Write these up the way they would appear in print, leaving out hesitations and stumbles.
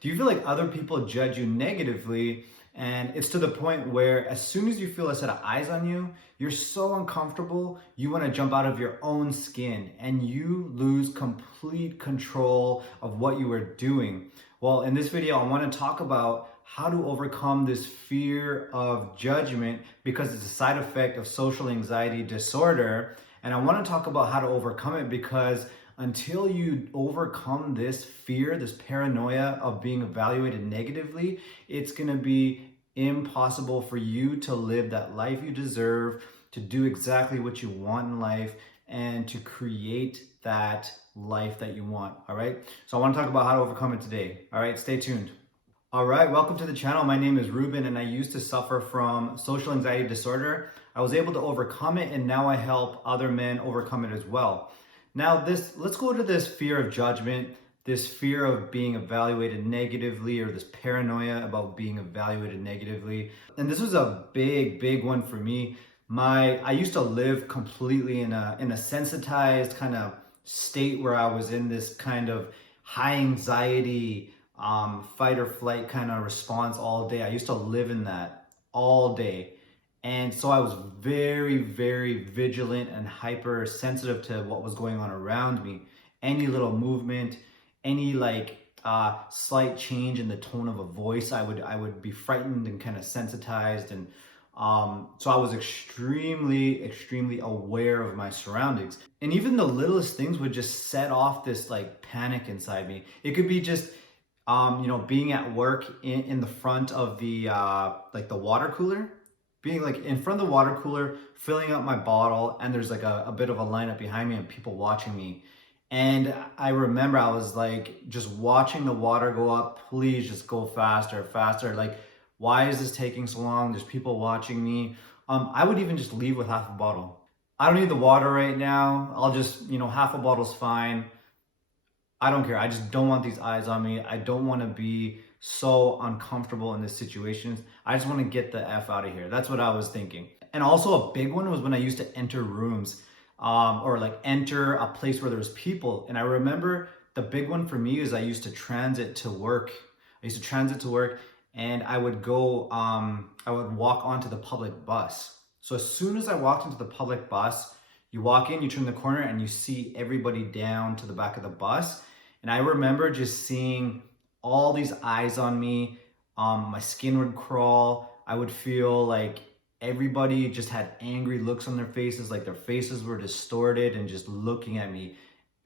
Do you feel like other people judge you negatively? And it's to the point where as soon as you feel a set of eyes on you, you're so uncomfortable, you want to jump out of your own skin and you lose complete control of what you are doing. Well, in this video, I want to talk about how to overcome this fear of judgment because it's a side effect of social anxiety disorder. And I want to talk about how to overcome it because until you overcome this fear, this paranoia of being evaluated negatively, it's going to be impossible for you to live that life you deserve, to do exactly what you want in life, and to create that life that you want. All right. So I want to talk about how to overcome it today. All right. Stay tuned. All right, welcome to the channel. My name is Ruben and I used to suffer from social anxiety disorder. I was able to overcome it and now I help other men overcome it as well. Now let's go to this fear of judgment, this fear of being evaluated negatively, or this paranoia about being evaluated negatively. And this was a big one for me. I used to live completely in a sensitized kind of state where I was in this kind of high anxiety, fight or flight kind of response all day. I used to live in that all day. And so I was very vigilant and hypersensitive to what was going on around me. Any little movement, any slight change in the tone of a voice, I would be frightened and kind of sensitized. And so I was extremely aware of my surroundings. And even the littlest things would just set off this panic inside me. It could be just being at work in the front of the water cooler, being in front of the water cooler, filling up my bottle, and there's a bit of a lineup behind me and people watching me. And I remember I was just watching the water go up. Please just go faster. Why is this taking so long? There's people watching me. I would even just leave with half a bottle. I don't need the water right now. I'll just, half a bottle's fine. I don't care. I just don't want these eyes on me. I don't want to be so uncomfortable in this situation. I just want to get the F out of here. That's what I was thinking. And also a big one was when I used to enter rooms or enter a place where there was people. And I remember the big one for me is I used to transit to work. And I would go, I would walk onto the public bus. So as soon as I walked into the public bus, you walk in, you turn the corner, and you see everybody down to the back of the bus. And I remember just seeing all these eyes on me. My skin would crawl. I would feel like everybody just had angry looks on their faces, like their faces were distorted and just looking at me,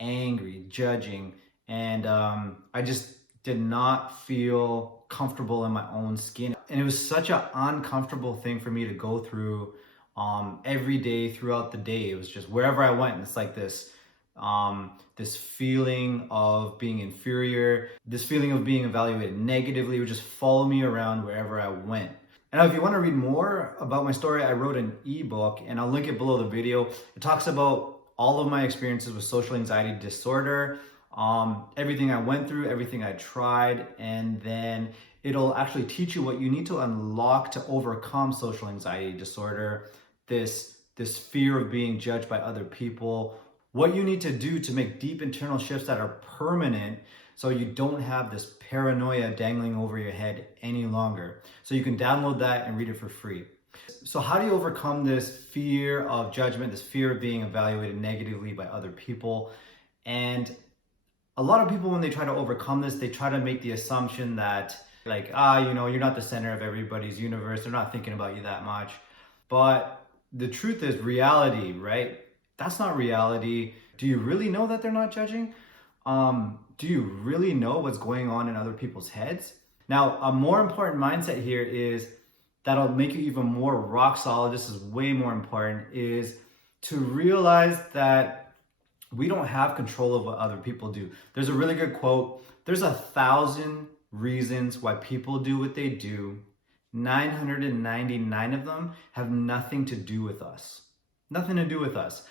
angry, judging. And I just did not feel comfortable in my own skin. And it was such an uncomfortable thing for me to go through every day throughout the day. It was just wherever I went, it's like this feeling of being inferior, this feeling of being evaluated negatively would just follow me around wherever I went. And if you want to read more about my story, I wrote an ebook and I'll link it below the video. It talks about all of my experiences with social anxiety disorder, everything I went through, everything I tried, and then it'll actually teach you what you need to unlock to overcome social anxiety disorder, this fear of being judged by other people, what you need to do to make deep internal shifts that are permanent so you don't have this paranoia dangling over your head any longer. So you can download that and read it for free. So how do you overcome this fear of judgment, this fear of being evaluated negatively by other people? And a lot of people, when they try to overcome this, they try to make the assumption that you're not the center of everybody's universe. They're not thinking about you that much. But the truth is reality, right? That's not reality. Do you really know that they're not judging? Do you really know what's going on in other people's heads? Now, a more important mindset here is that'll make you even more rock solid. This is way more important, is to realize that we don't have control of what other people do. There's a really good quote. There's 1,000 reasons why people do what they do. 999 of them have nothing to do with us. Nothing to do with us.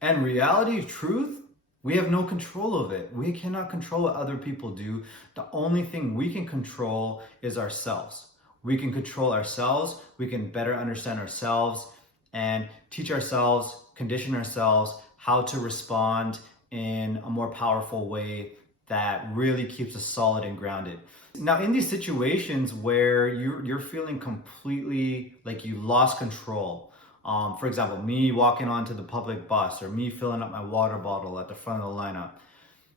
And reality, truth, we have no control of it. We cannot control what other people do. The only thing we can control is ourselves. We can control ourselves. We can better understand ourselves and teach ourselves, condition ourselves how to respond in a more powerful way that really keeps us solid and grounded. Now, in these situations where you're feeling completely like you lost control, for example, me walking onto the public bus or me filling up my water bottle at the front of the lineup,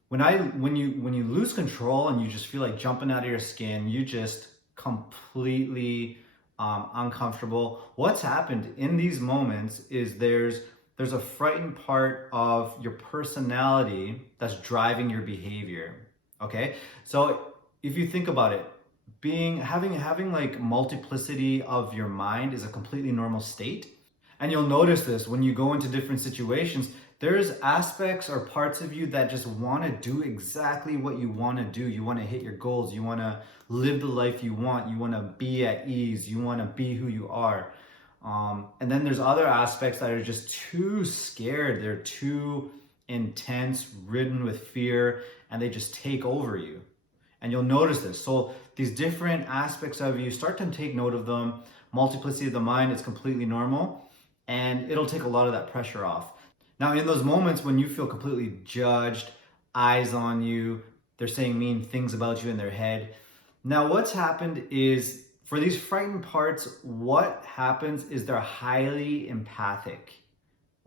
when you lose control and you just feel like jumping out of your skin, you just completely uncomfortable. What's happened in these moments is there's a frightened part of your personality that's driving your behavior. Okay, so if you think about it, having like multiplicity of your mind is a completely normal state. And you'll notice this when you go into different situations, there's aspects or parts of you that just want to do exactly what you want to do. You want to hit your goals, you want to live the life you want, you want to be at ease, you want to be who you are. And then there's other aspects that are just too scared, they're too intense, ridden with fear, and they just take over you. And you'll notice this. So these different aspects of you, start to take note of them. Multiplicity of the mind is completely normal, and it'll take a lot of that pressure off. Now, in those moments when you feel completely judged, eyes on you, they're saying mean things about you in their head. Now, what's happened is for these frightened parts, what happens is they're highly empathic.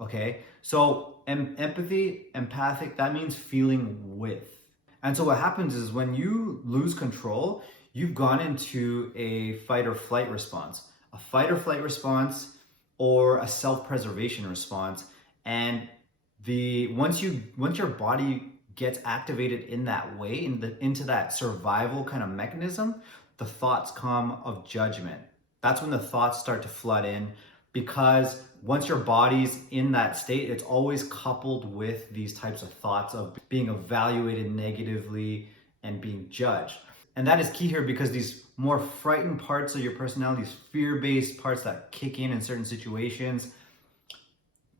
Okay, so empathy, empathic, that means feeling with. And so what happens is when you lose control, you've gone into a fight or flight response. A fight or flight response or a self-preservation response. And once your body gets activated in that way, into that survival kind of mechanism, the thoughts come of judgment. That's when the thoughts start to flood in, because once your body's in that state, it's always coupled with these types of thoughts of being evaluated negatively and being judged. And that is key here, because these more frightened parts of your personality, these fear-based parts that kick in certain situations,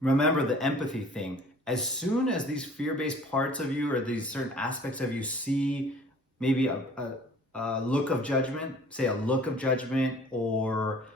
remember the empathy thing. As soon as these fear-based parts of you or these certain aspects of you see maybe a look of judgment, say a look of judgment, or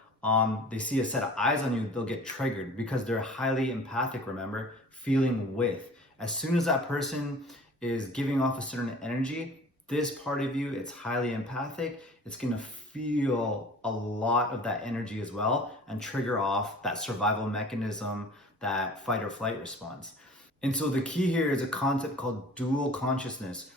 they see a set of eyes on you, they'll get triggered because they're highly empathic, remember, feeling with. As soon as that person is giving off a certain energy, this part of you, it's highly empathic, it's gonna feel a lot of that energy as well and trigger off that survival mechanism, that fight or flight response. And so the key here is a concept called dual consciousness.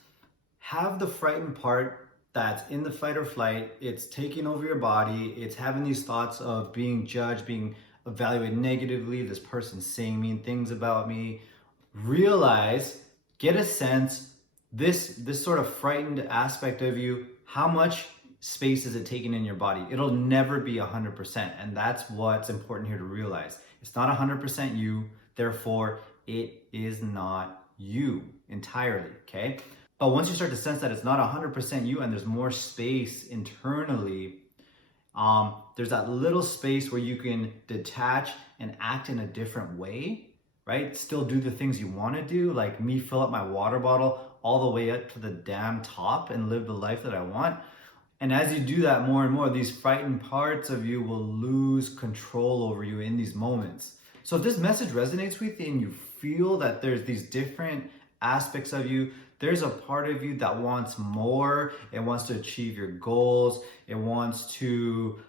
Have the frightened part that's in the fight or flight, it's taking over your body, it's having these thoughts of being judged, being evaluated negatively, this person's saying mean things about me. Realize, get a sense, this sort of frightened aspect of you, how much space is it taking in your body? It'll never be 100%, and that's what's important here to realize. It's not 100% you, therefore it is not you entirely, okay? But once you start to sense that it's not 100% you and there's more space internally, there's that little space where you can detach and act in a different way, right? Still do the things you want to do, like me fill up my water bottle all the way up to the damn top and live the life that I want. And as you do that more and more, these frightened parts of you will lose control over you in these moments. So if this message resonates with you and you feel that there's these different aspects of you, there's a part of you that wants more, it wants to achieve your goals, it wants to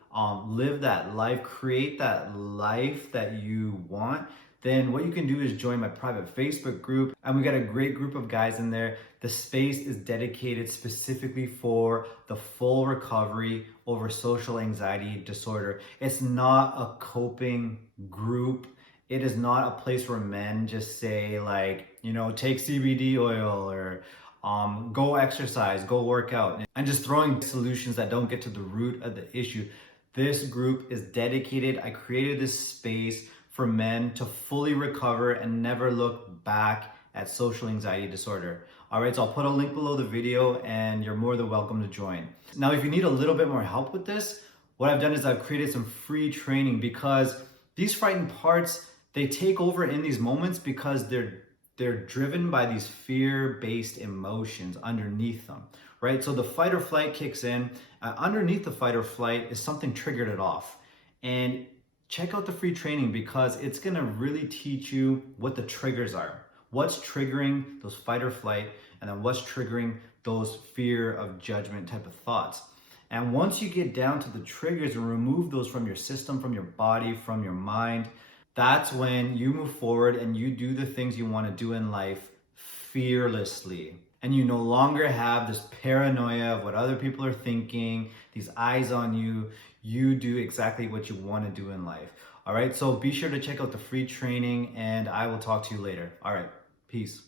live that life, create that life that you want, then what you can do is join my private Facebook group. And we got a great group of guys in there. The space is dedicated specifically for the full recovery over social anxiety disorder. It's not a coping group. It is not a place where men just say like, take CBD oil or go exercise, go work out, and just throwing solutions that don't get to the root of the issue. This group is dedicated. I created this space for men to fully recover and never look back at social anxiety disorder. All right, so I'll put a link below the video and you're more than welcome to join. Now, if you need a little bit more help with this, what I've done is I've created some free training, because these frightened parts, they take over in these moments because they're driven by these fear-based emotions underneath them, right? So the fight or flight kicks in. Underneath the fight or flight is something triggered it off. And check out the free training, because it's gonna really teach you what the triggers are. What's triggering those fight or flight, and then what's triggering those fear of judgment type of thoughts. And once you get down to the triggers and remove those from your system, from your body, from your mind, that's when you move forward and you do the things you want to do in life fearlessly. And you no longer have this paranoia of what other people are thinking, these eyes on you. You do exactly what you want to do in life. All right, so be sure to check out the free training and I will talk to you later. All right, peace.